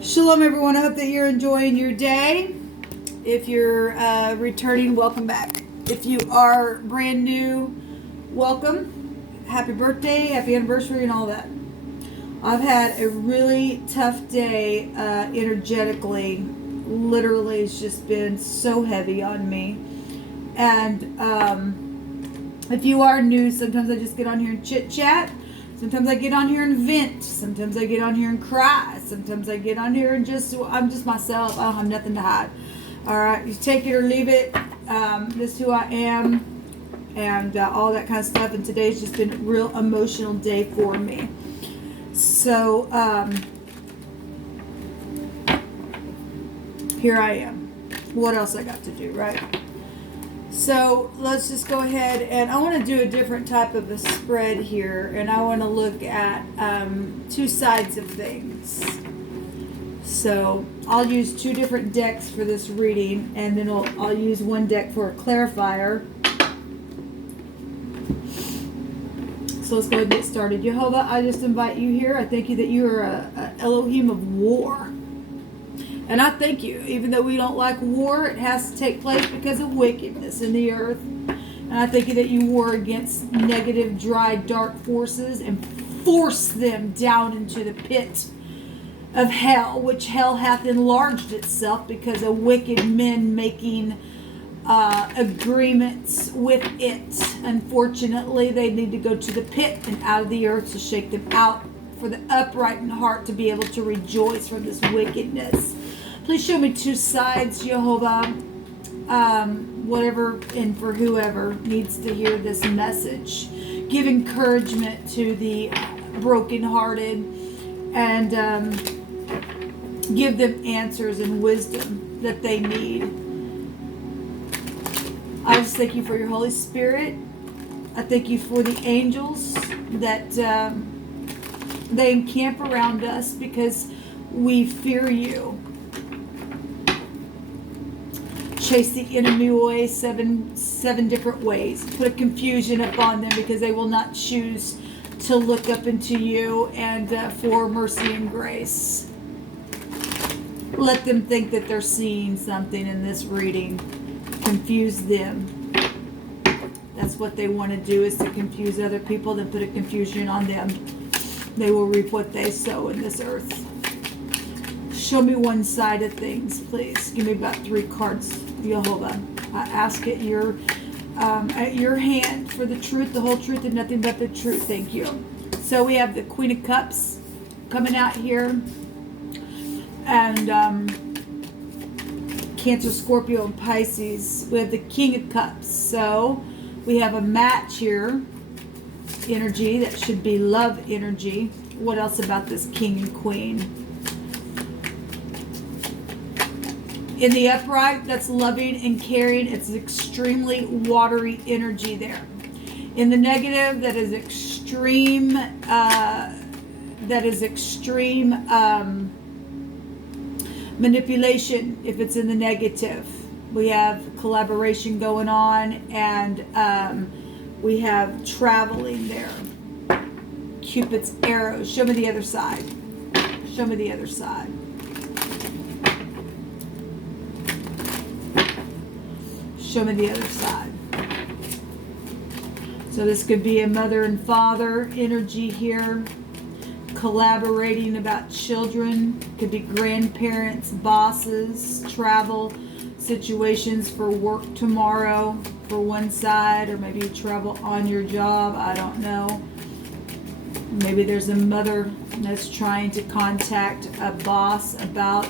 Shalom, everyone. I hope that you're enjoying your day. If you're returning, welcome back. If you are brand new, welcome. Happy birthday, happy anniversary, and all that. I've had a really tough day energetically. Literally, it's just been so heavy on me. And if you are new, sometimes I just get on here and chit chat. Sometimes I get on here and vent. Sometimes I get on here and cry. Sometimes I get on here and I'm just myself. I don't have nothing to hide. All right, you take it or leave it. This is who I am, and all that kind of stuff. And today's just been a real emotional day for me. So here I am. What else I got to do, right? So let's just go ahead, and I want to do a different type of a spread here, and I want to look at two sides of things. So I'll use two different decks for this reading, and then I'll use one deck for a clarifier. So let's go ahead and get started. Jehovah, I just invite you here. I thank you that you are a Elohim of war. And I thank you, even though we don't like war, it has to take place because of wickedness in the earth. And I thank you that you war against negative, dry, dark forces and force them down into the pit of hell, which hell hath enlarged itself because of wicked men making agreements with it. Unfortunately, they need to go to the pit and out of the earth to shake them out for the upright in heart to be able to rejoice from this wickedness. Please show me two sides, Jehovah, whatever and for whoever needs to hear this message. Give encouragement to the brokenhearted and give them answers and wisdom that they need. I just thank you for your Holy Spirit. I thank you for the angels that they encamp around us because we fear you. Chase the enemy away seven different ways. Put confusion upon them because they will not choose to look up into you and for mercy and grace. Let them think that they're seeing something in this reading. Confuse them. That's what they want to do, is to confuse other people, then put a confusion on them. They will reap what they sow in this earth. Show me one side of things, please. Give me about 3 cards, Jehovah. I ask at your hand for the truth, the whole truth, and nothing but the truth. Thank you. So we have the Queen of Cups coming out here, and Cancer, Scorpio, and Pisces. We have the King of Cups. So we have a match here. Energy that should be love energy. What else about this King and Queen? In the upright, that's loving and caring. It's extremely watery energy there. In the negative, that is extreme. Manipulation. If it's in the negative, we have collaboration going on, and we have traveling there. Cupid's arrows. Show me the other side. Show me the other side. Show me the other side. So this could be a mother and father energy here. Collaborating about children. Could be grandparents, bosses, travel situations for work tomorrow for one side, or maybe you travel on your job. I don't know. Maybe there's a mother that's trying to contact a boss about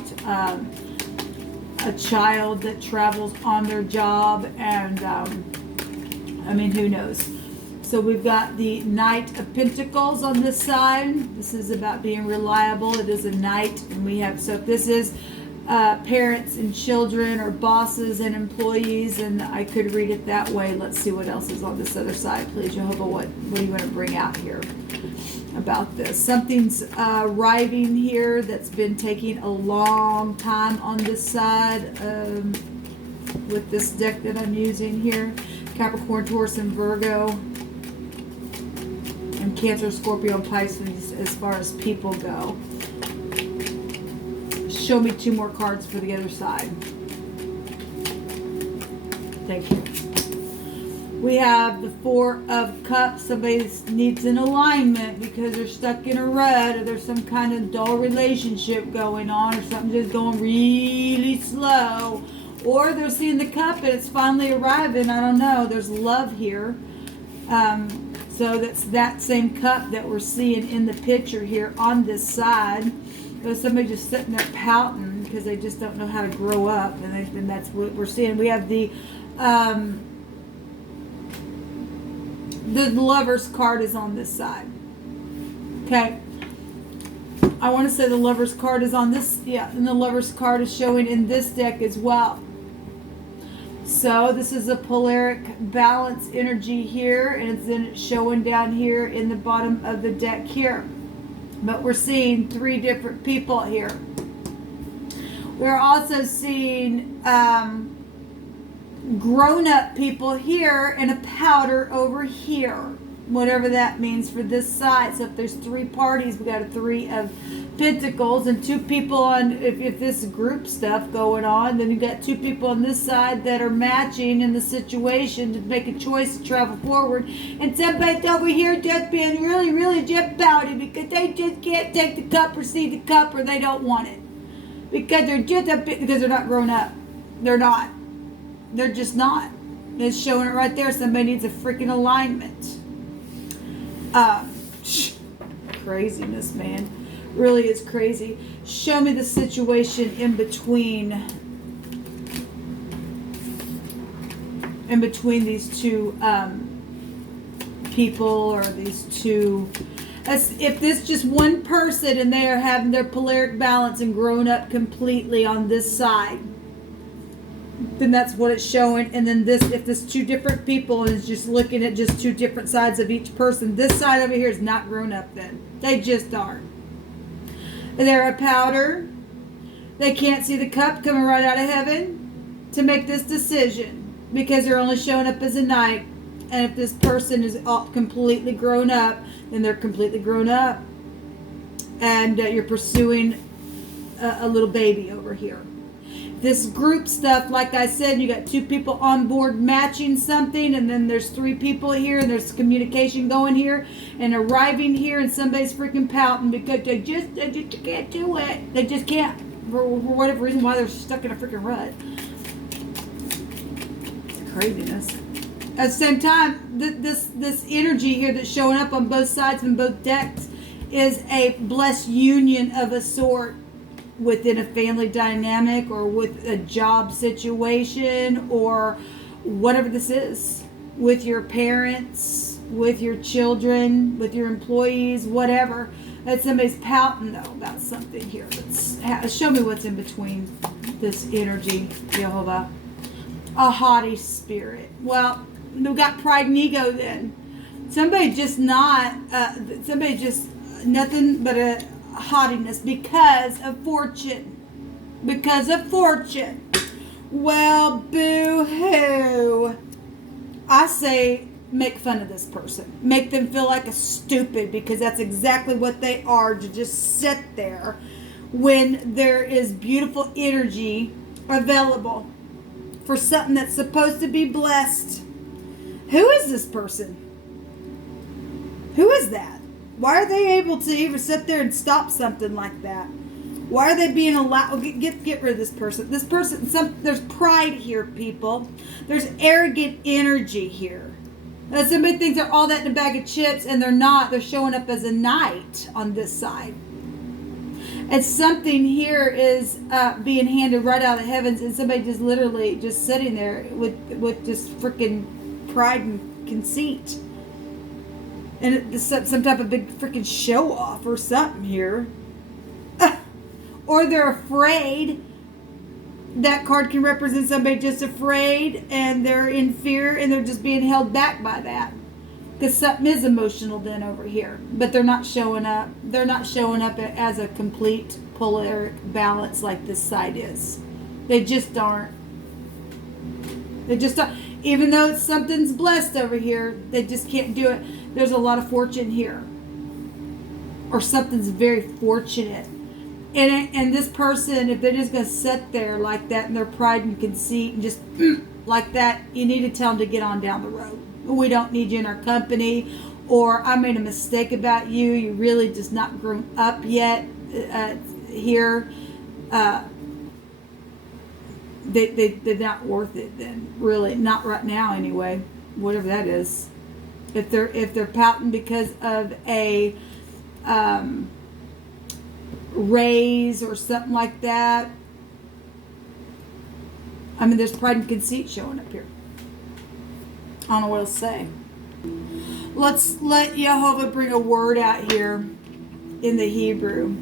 a child that travels on their job, and I mean, who knows. So we've got the Knight of Pentacles on this side. This is about being reliable. It is a knight, and we have, so if this is parents and children, or bosses and employees, and I could read it that way. Let's see what else is on this other side, please, Jehovah. What do you want to bring out here about this? Something's arriving here that's been taking a long time on this side with this deck that I'm using here. Capricorn, Taurus, and Virgo, and Cancer, Scorpio, and Pisces as far as people go. show me 2 more cards for the other side. Thank you. We have the 4 of Cups. Somebody needs an alignment because they're stuck in a rut, or there's some kind of dull relationship going on, or something just going really slow, or they're seeing the cup and it's finally arriving. I don't know. There's love here. So that's that same cup that we're seeing in the picture here on this side. There's somebody just sitting there pouting because they just don't know how to grow up, and that's what we're seeing. We have the Lover's card is on this side. Okay. I want to say the Lover's card is on this. Yeah, and the Lover's card is showing in this deck as well. So this is a polaric balance energy here, and it's then showing down here in the bottom of the deck here. But we're seeing 3 different people here. We're also seeing grown-up people here and a powder over here, whatever that means for this side. So if there's 3 parties, we got a 3 of Pentacles and 2 people on, if this group stuff going on, then you got 2 people on this side that are matching in the situation to make a choice to travel forward, and somebody over here just being really just pouty because they just can't take the cup or see the cup, or they don't want it because they're just a bit, because they're not grown up. They're just not. It's showing it right there. Somebody needs a freaking alignment. Craziness, man. Really is crazy. Show me the situation in between these 2 people, or these 2. If this just one person and they are having their polaric balance and grown up completely on this side, then that's what it's showing. And then this, if there's 2 different people and it's just looking at just 2 different sides of each person, this side over here is not grown up then. They just aren't. They're a powder. They can't see the cup coming right out of heaven to make this decision because they're only showing up as a knight. And if this person is completely grown up, then they're completely grown up. And you're pursuing a little baby over here. This group stuff, like I said, you got 2 people on board matching something, and then there's 3 people here, and there's communication going here and arriving here, and somebody's freaking pouting because they just can't do it. They just can't, for whatever reason, why they're stuck in a freaking rut. It's craziness. At the same time, this energy here that's showing up on both sides and both decks is a blessed union of a sort, within a family dynamic or with a job situation or whatever this is, with your parents, with your children, with your employees, whatever. That somebody's pouting though about something here. Show me what's in between this energy, Jehovah. A haughty spirit. Well, we got pride and ego then. Somebody just nothing but a haughtiness because of fortune. Well, boo-hoo. I say make fun of this person. Make them feel like a stupid, because that's exactly what they are, to just sit there when there is beautiful energy available for something that's supposed to be blessed. Who is this person? Who is that? Why are they able to even sit there and stop something like that? Why are they being allowed? Get rid of this person. This person, there's pride here, people. There's arrogant energy here. Now, somebody thinks they're all that in a bag of chips, and they're not. They're showing up as a knight on this side. And something here is being handed right out of the heavens, and somebody just literally just sitting there with just freaking pride and conceit. And it's some type of big freaking show off or something here. Or they're afraid. That card can represent somebody just afraid, and they're in fear, and they're just being held back by that. Because something is emotional then over here. But they're not showing up. They're not showing up as a complete polaric balance like this side is. They just aren't. They just aren't. Even though something's blessed over here, they just can't do it. There's a lot of fortune here. Or something's very fortunate. And this person, if they're just going to sit there like that in their pride and conceit and just like that, you need to tell them to get on down the road. We don't need you in our company, or I made a mistake about you. You really just not grown up yet here. They're not worth it then, really. Not right now anyway, whatever that is. If they're pouting because of a raise or something like that, I mean, there's pride and conceit showing up here. I don't know what else to say. Let's let Jehovah bring a word out here in the Hebrew.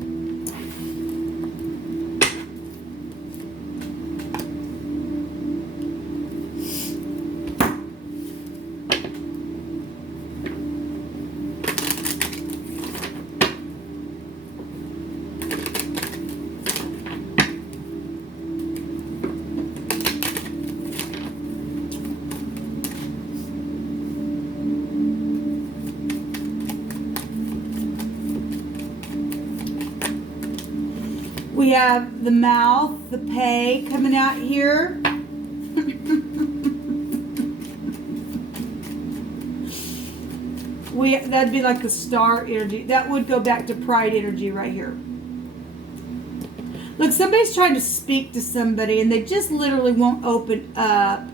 We have the mouth, the pay coming out here. That'd be like the star energy. That would go back to pride energy right here. Look, somebody's trying to speak to somebody and they just literally won't open up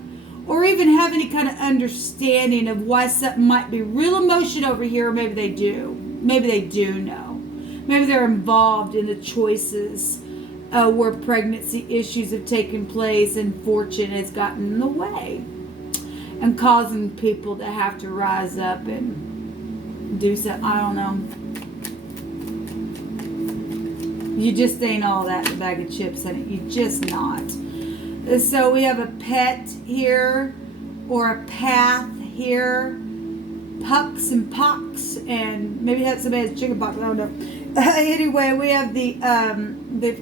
or even have any kind of understanding of why something might be real emotion over here, or maybe they do. Maybe they do know. Maybe they're involved in the choices where pregnancy issues have taken place and fortune has gotten in the way and causing people to have to rise up and do something. I don't know. You just ain't all that in a bag of chips, honey. You just not. So we have a pet here or a path here. Pucks and pox, and maybe somebody has chicken pox. I don't know. Anyway, we have the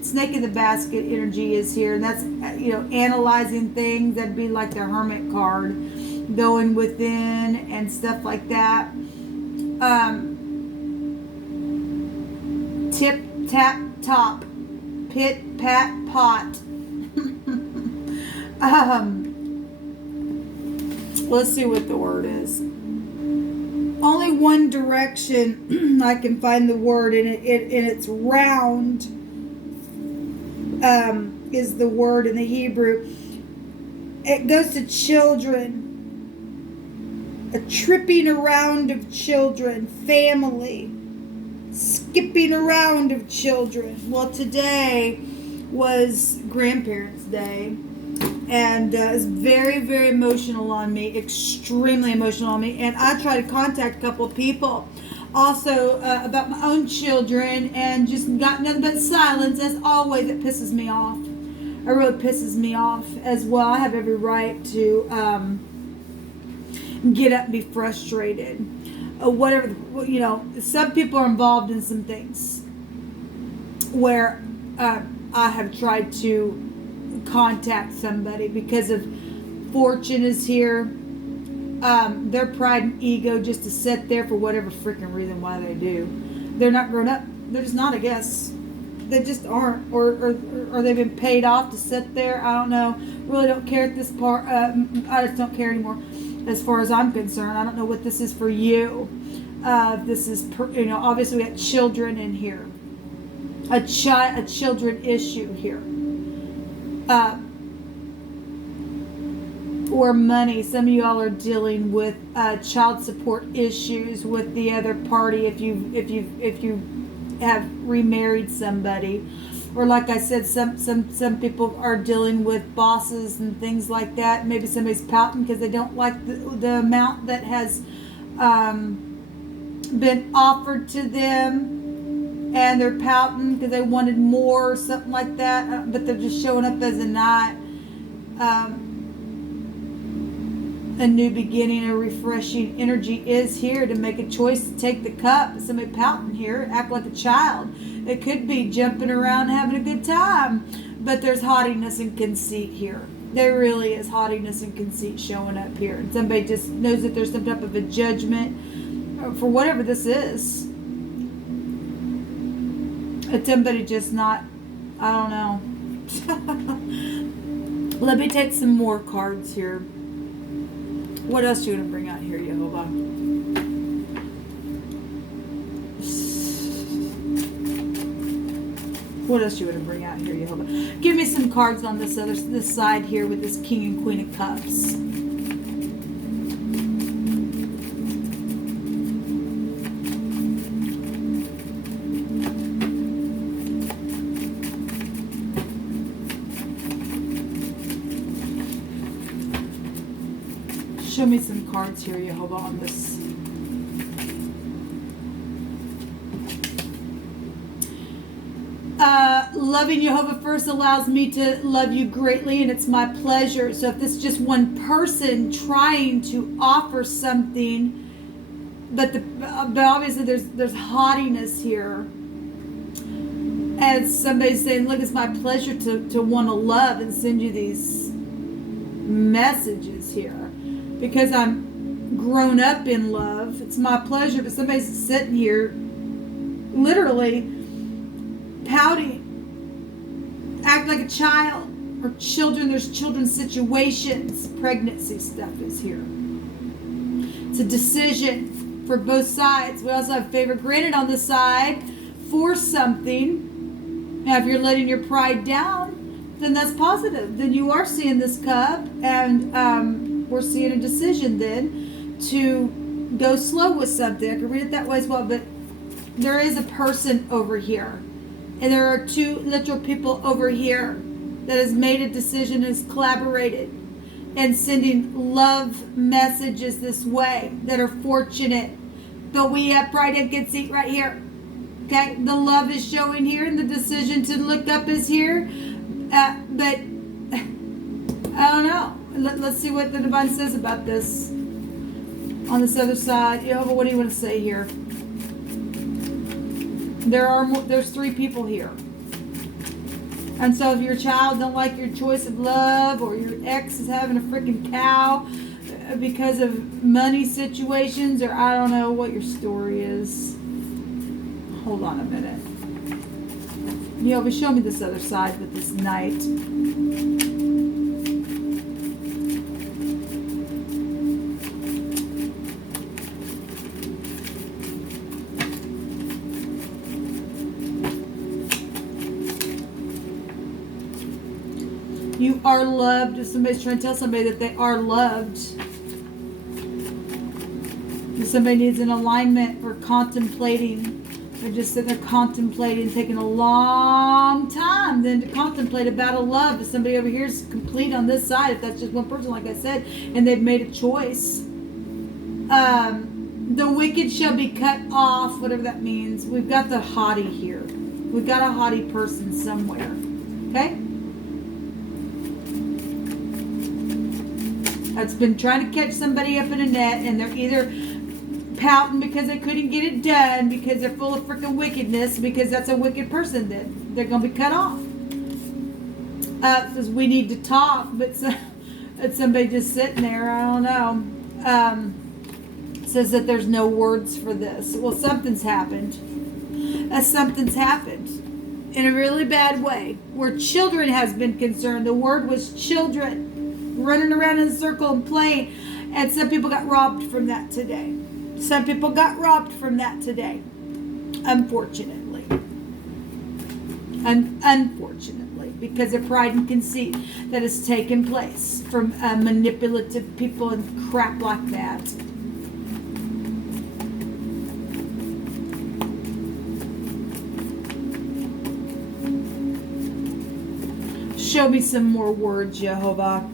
snake in the basket energy is here, and that's analyzing things. That'd be like the hermit card, going within and stuff like that. Tip tap top, pit pat pot. Let's see what the word is. Only one direction I can find the word, and it's round is the word in the Hebrew. It goes to children, a tripping around of children, family, skipping around of children. Well, today was Grandparents' Day. And it's very, very emotional on me, extremely emotional on me. And I try to contact a couple of people also about my own children and just got nothing but silence. As always, it pisses me off. It really pisses me off as well. I have every right to get up and be frustrated. Whatever, some people are involved in some things where I have tried to contact somebody because of fortune is here, their pride and ego just to sit there for whatever freaking reason why they do. They're not grown up. They're just not, I guess. They just aren't, or they've been paid off to sit there. I don't know. Really don't care at this part. I just don't care anymore as far as I'm concerned. I don't know what this is for you. This is obviously we got children in here, a children issue here. Or money. Some of y'all are dealing with child support issues with the other party if you have remarried somebody, or like I said, some people are dealing with bosses and things like that. Maybe somebody's pouting because they don't like the amount that has been offered to them, and they're pouting because they wanted more or something like that, but they're just showing up as a not. A new beginning, a refreshing energy is here to make a choice to take the cup. Somebody pouting here, act like a child. It could be jumping around having a good time, but there's haughtiness and conceit here. There really is haughtiness and conceit showing up here. And somebody just knows that there's some type of a judgment for whatever this is. It's somebody just not, I don't know. Let me take some more cards here. What else do you want to bring out here, Jehovah? What else do you want to bring out here, Jehovah? Give me some cards on this side here with this King and Queen of Cups. Show me some cards here, Jehovah, on this. Loving Jehovah first allows me to love you greatly, and it's my pleasure. So if this is just one person trying to offer something, but obviously there's haughtiness here. As somebody's saying, look, it's my pleasure to want to love and send you these messages here. Because I'm grown up in love. It's my pleasure, but somebody's sitting here literally pouting, act like a child, or children. There's children's situations. Pregnancy stuff is here. It's a decision for both sides. We also have favor granted on the side for something. Now, if you're letting your pride down, then that's positive. Then you are seeing this cup, and we're seeing a decision then to go slow with something. I can read it that way as well, but there is a person over here. And there are two literal people over here that has made a decision, has collaborated, and sending love messages this way that are fortunate. But we have pride and conceit right here. Okay? The love is showing here, and the decision to look up is here. But I don't know. Let's see what the divine says about this on this other side. Jehovah, what do you want to say here? There's three people here. And so if your child don't like your choice of love, or your ex is having a freaking cow because of money situations, or I don't know what your story is. Hold on a minute. Jehovah, show me this other side with this knight. You are loved. If somebody's trying to tell somebody that they are loved, if somebody needs an alignment or contemplating, they're just sitting there contemplating, taking a long time then to contemplate about a love. If somebody over here is complete on this side, if that's just one person, like I said, and they've made a choice. The wicked shall be cut off, whatever that means. We've got the haughty here. We've got a haughty person somewhere. Okay? That's been trying to catch somebody up in a net, and they're either pouting because they couldn't get it done, because they're full of freaking wickedness, because that's a wicked person, then they're going to be cut off. Says we need to talk, but it's somebody just sitting there, I don't know. Says that there's no words for this. Well, something's happened. Something's happened in a really bad way, where children has been concerned. The word was children running around in a circle and playing, and some people got robbed from that today. Some people got robbed from that today, unfortunately. Unfortunately, because of pride and conceit that has taken place from manipulative people and crap like that. Show me some more words, Jehovah.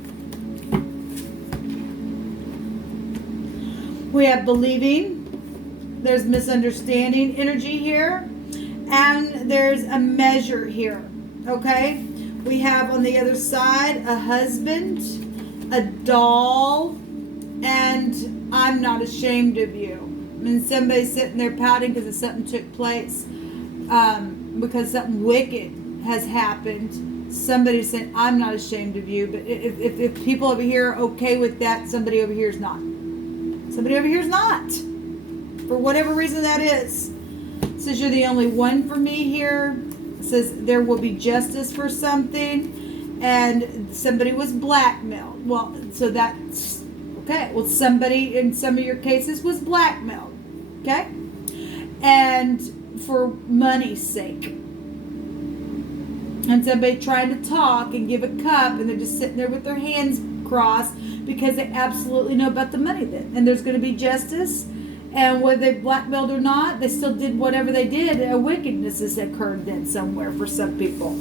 We have believing. There's misunderstanding energy here. And there's a measure here. Okay? We have on the other side a husband, a doll, and I'm not ashamed of you. I mean, somebody's sitting there pouting because something took place. Because something wicked has happened. Somebody's saying, I'm not ashamed of you. But if people over here are okay with that, somebody over here is not. Somebody over here is not. For whatever reason that is. It says you're the only one for me here. It says there will be justice for something, and somebody was blackmailed. Well, so that's okay. Well, somebody in some of your cases was blackmailed, okay, and for money's sake. And somebody tried to talk and give a cup, and they're just sitting there with their hands crossed because they absolutely know about the money then. And there's going to be justice. And whether they blackmailed or not, they still did whatever they did. A wickedness has occurred then somewhere for some people.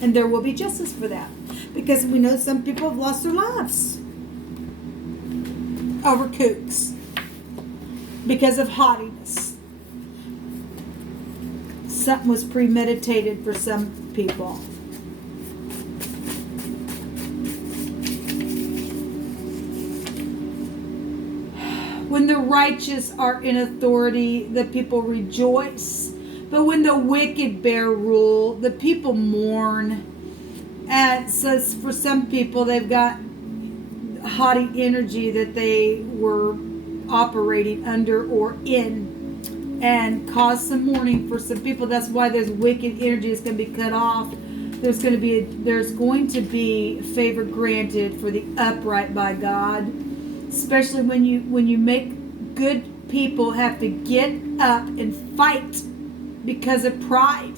And there will be justice for that. Because we know some people have lost their lives over kooks. Because of haughtiness. Something was premeditated for some people. When the righteous are in authority, the people rejoice. But when the wicked bear rule, the people mourn. And so for some people, they've got haughty energy that they were operating under or in, and cause some mourning for some people. That's why there's wicked energy is going to be cut off. There's going to be favor granted for the upright by God. Especially when you make good people have to get up and fight because of pride.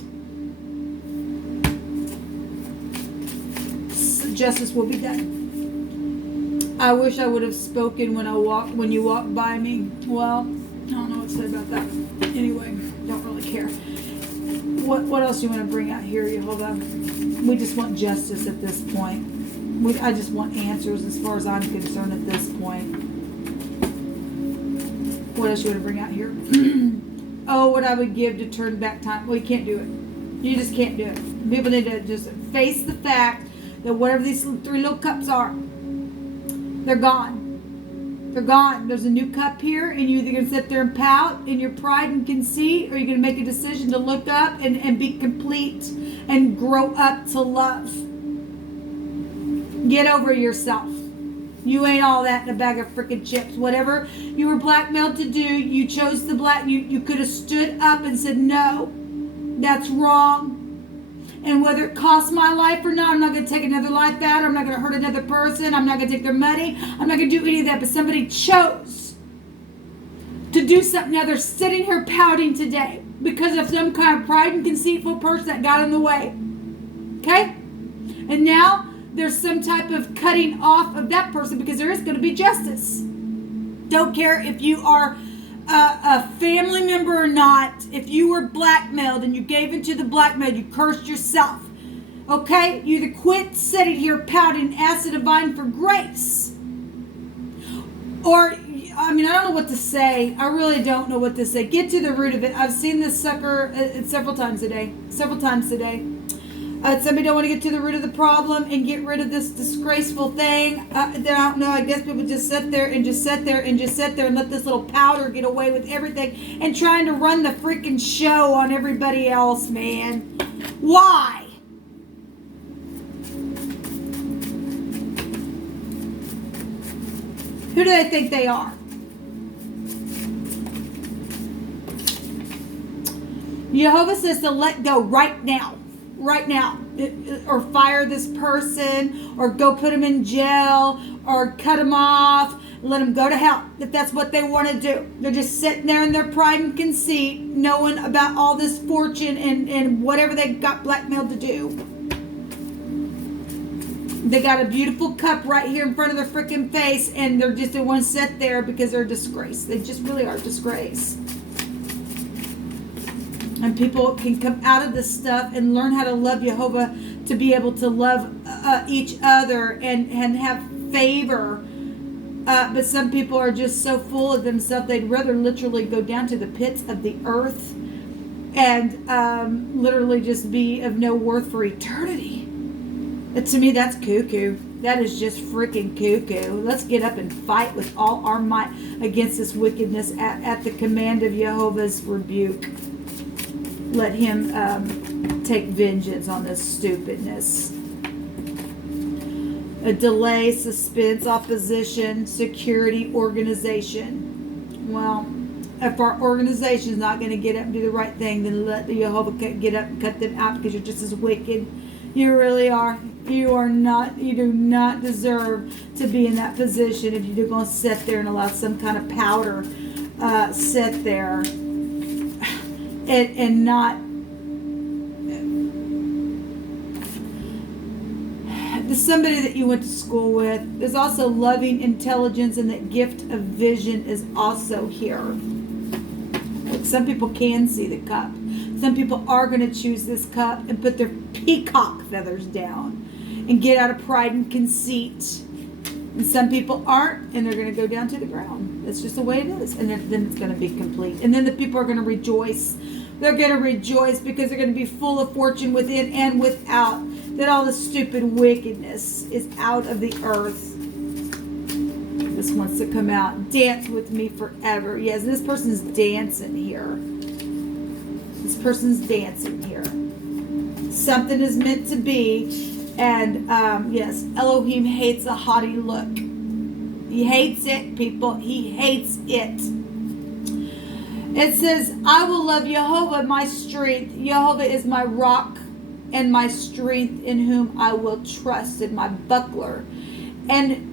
Justice will be done. I wish I would have spoken when you walked by me. Well, I don't know what to say about that. Anyway, don't really care. What else do you want to bring out here, Jehovah? We just want justice at this point. I just want answers as far as I'm concerned at this point. What else you want to bring out here? Oh, what I would give to turn back time. Well, you can't do it. You just can't do it. People need to just face the fact that whatever these 3 little cups are, they're gone. They're gone. There's a new cup here, and you're either going to sit there and pout in your pride and conceit, or you're going to make a decision to look up and be complete and grow up to love. Get over yourself. You ain't all that in a bag of freaking chips. Whatever you were blackmailed to do, you chose the you could have stood up and said, no, that's wrong. And whether it costs my life or not, I'm not going to take another life out. I'm not going to hurt another person. I'm not going to take their money. I'm not going to do any of that. But somebody chose to do something. Now they're sitting here pouting today because of some kind of pride and conceitful person that got in the way. Okay? And now there's some type of cutting off of that person because there is going to be justice. Don't care if you are a family member or not. If you were blackmailed and you gave into the blackmail, you cursed yourself. Okay? You either quit sitting here pouting and ask the divine for grace. Or, I don't know what to say. I really don't know what to say. Get to the root of it. I've seen this sucker several times today. Somebody don't want to get to the root of the problem and get rid of this disgraceful thing. I don't know. I guess people just sit there and let this little powder get away with everything and trying to run the freaking show on everybody else, man. Why? Who do they think they are? Jehovah says to let go right now, or fire this person, or go put them in jail, or cut them off, let them go to hell, if that's what they want to do. They're just sitting there in their pride and conceit, knowing about all this fortune and whatever they got blackmailed to do. They got a beautiful cup right here in front of their freaking face, and they want to sit there because they're a disgrace. They just really are a disgrace. And people can come out of this stuff and learn how to love Jehovah, to be able to love each other and have favor. But some people are just so full of themselves, they'd rather literally go down to the pits of the earth and literally just be of no worth for eternity. But to me, that's cuckoo. That is just freaking cuckoo. Let's get up and fight with all our might against this wickedness at the command of Jehovah's rebuke. Let him take vengeance on this stupidness. A delay, suspense, opposition, security, organization. Well, If our organization is not going to get up and do the right thing, then let the Jehovah get up and cut them out, because you're just as wicked. You really are. You do not deserve to be in that position if you're going to sit there and allow some kind of powder sit there and not. There's somebody that you went to school with. There's also loving intelligence, and that gift of vision is also here. Some people can see the cup. Some people are going to choose this cup and put their peacock feathers down and get out of pride and conceit. And some people aren't, and they're going to go down to the ground. That's just the way it is. And then it's going to be complete. And then the people are going to rejoice. They're going to rejoice because they're going to be full of fortune within and without. That all the stupid wickedness is out of the earth. This wants to come out. Dance with me forever. Yes, this person's dancing here. This person's dancing here. Something is meant to be. And yes, Elohim hates a haughty look. He hates it, people. He hates it. It says, I will love Jehovah, my strength. Jehovah is my rock and my strength, in whom I will trust, and my buckler, and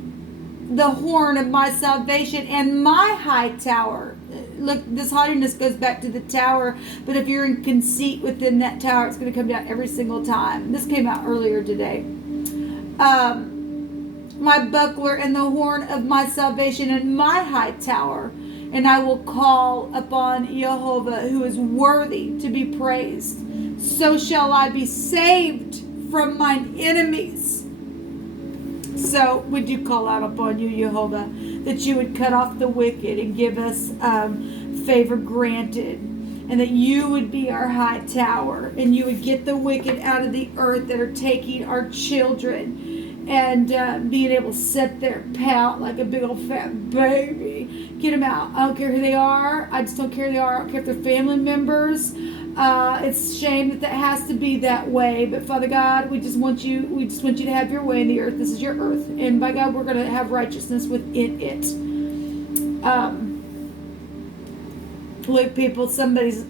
the horn of my salvation, and my high tower. Look, this haughtiness goes back to the tower, but if you're in conceit within that tower, it's going to come down every single time. This came out earlier today. My buckler and the horn of my salvation, and my high tower, and I will call upon Jehovah, who is worthy to be praised. So shall I be saved from mine enemies. So we do call out upon you, Jehovah, that you would cut off the wicked and give us favor granted, and that you would be our high tower, and you would get the wicked out of the earth that are taking our children, and being able to sit there, pout like a big old fat baby. Get them out. I don't care who they are. I just don't care who they are. I don't care if they're family members. It's a shame that has to be that way, but Father God, we just want you to have your way in the earth. This is your earth, and by God, we're going to have righteousness within it. Look, people, somebody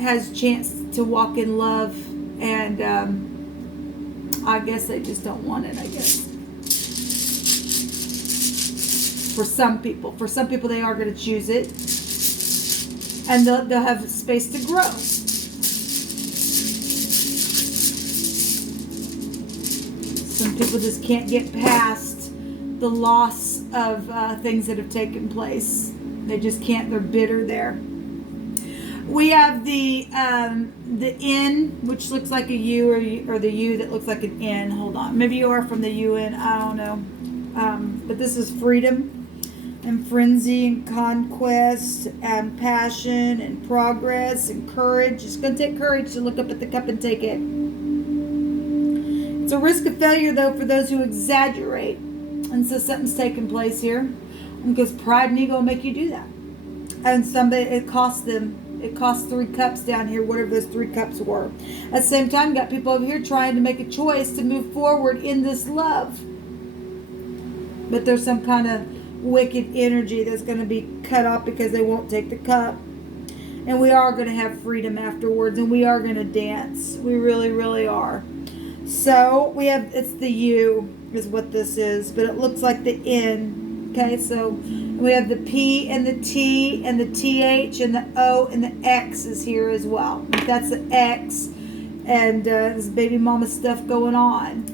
has a chance to walk in love, and I guess they just don't want it, I guess. For some people they are going to choose it, and they'll have space to grow. Some people just can't get past the loss of things that have taken place. They just can't. They're bitter there. We have the N, which looks like a U, or the U that looks like an N. Hold on. Maybe you are from the UN. I don't know. But this is freedom and frenzy and conquest and passion and progress and courage. It's going to take courage to look up at the cup and take it. It's a risk of failure, though, for those who exaggerate. And so something's taking place here, because pride and ego make you do that. And somebody, it cost 3 cups down here, whatever those 3 cups were. At the same time, you got people over here trying to make a choice to move forward in this love. But there's some kind of wicked energy that's going to be cut off because they won't take the cup. And we are going to have freedom afterwards, and we are going to dance. We really, really are. So we have, it's the U is what this is, but it looks like the N. Okay, so we have the P and the T and the TH and the O and the X is here as well. That's the X, and this baby mama stuff going on.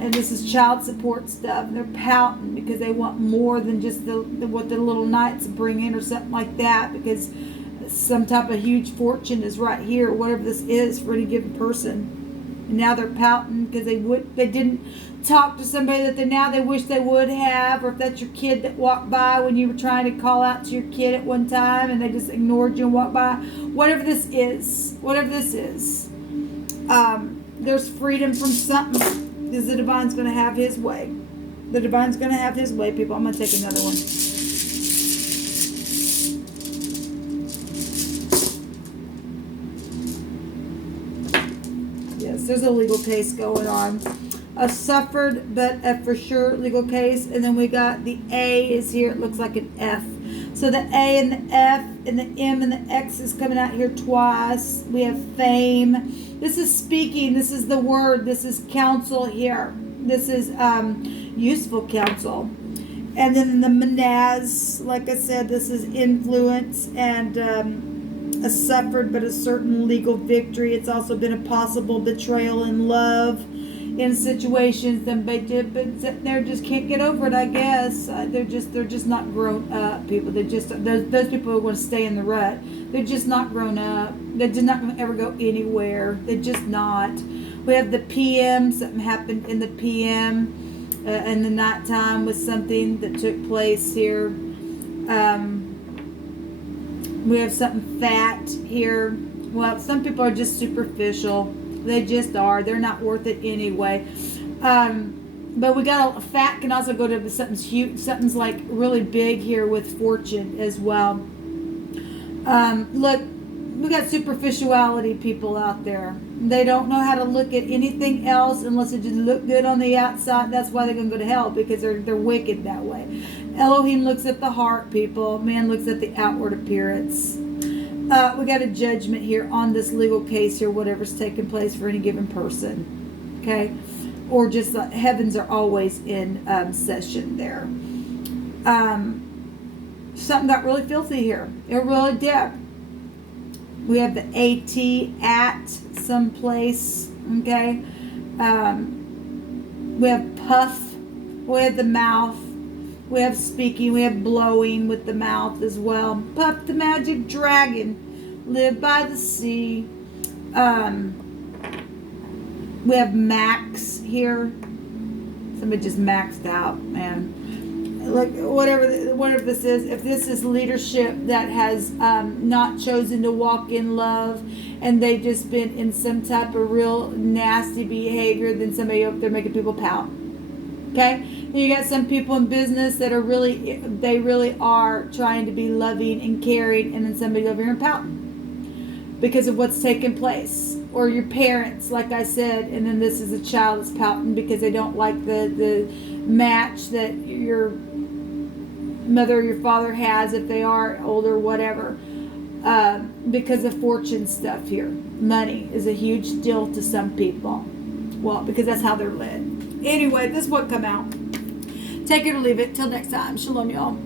And this is child support stuff. And they're pouting because they want more than just what the little knights bring in or something like that, because some type of huge fortune is right here, whatever this is for any given person. And now they're pouting because they didn't talk to somebody that they wish they would have, or if that's your kid that walked by when you were trying to call out to your kid at one time and they just ignored you and walked by. Whatever this is, there's freedom from something. Because the divine's going to have his way. The divine's going to have his way, people. I'm going to take another one. Yes, there's a legal case going on. A suffered but a for sure legal case. And then we got the A is here. It looks like an F. So the A and the F and the M and the X is coming out here twice. We have fame. This is speaking. This is the word. This is counsel here. This is useful counsel. And then the Menaz, like I said, this is influence and a suffered but a certain legal victory. It's also been a possible betrayal in love. In situations, then they just can't get over it. I guess they're just not grown up. People, those people who want to stay in the rut. They're just not grown up. They're just not going to ever go anywhere. They're just not. We have the PM. Something happened in the PM, in the nighttime with something that took place here. We have something fat here. Well, some people are just superficial. They just are. They're not worth it anyway. But we got a fat can also go to something's huge. Something's like really big here with fortune as well. Look, we got superficiality people out there. They don't know how to look at anything else unless it just look good on the outside. That's why they're going to go to hell, because they're wicked that way. Elohim looks at the heart, people. Man looks at the outward appearance. We got a judgment here on this legal case here, whatever's taking place for any given person. Okay? Or just the heavens are always in session there. Something got really filthy here. It really did. We have the at someplace. Okay? We have puff. We have the mouth. We have speaking. We have blowing with the mouth as well. Puff the magic dragon. Live by the sea. We have max here. Somebody just maxed out, man. Look, whatever this is, if this is leadership that has not chosen to walk in love, and they've just been in some type of real nasty behavior, then somebody up there making people pout. Okay? And you got some people in business that are they really are trying to be loving and caring, and then somebody over here pouting because of what's taking place. Or your parents, like I said, and then this is a child that's pouting because they don't like the match that your mother or your father has, if they are older, whatever. Because of fortune stuff here. Money is a huge deal to some people. Well, because that's how they're led. Anyway, this is what come out. Take it or leave it. Till next time. Shalom, y'all.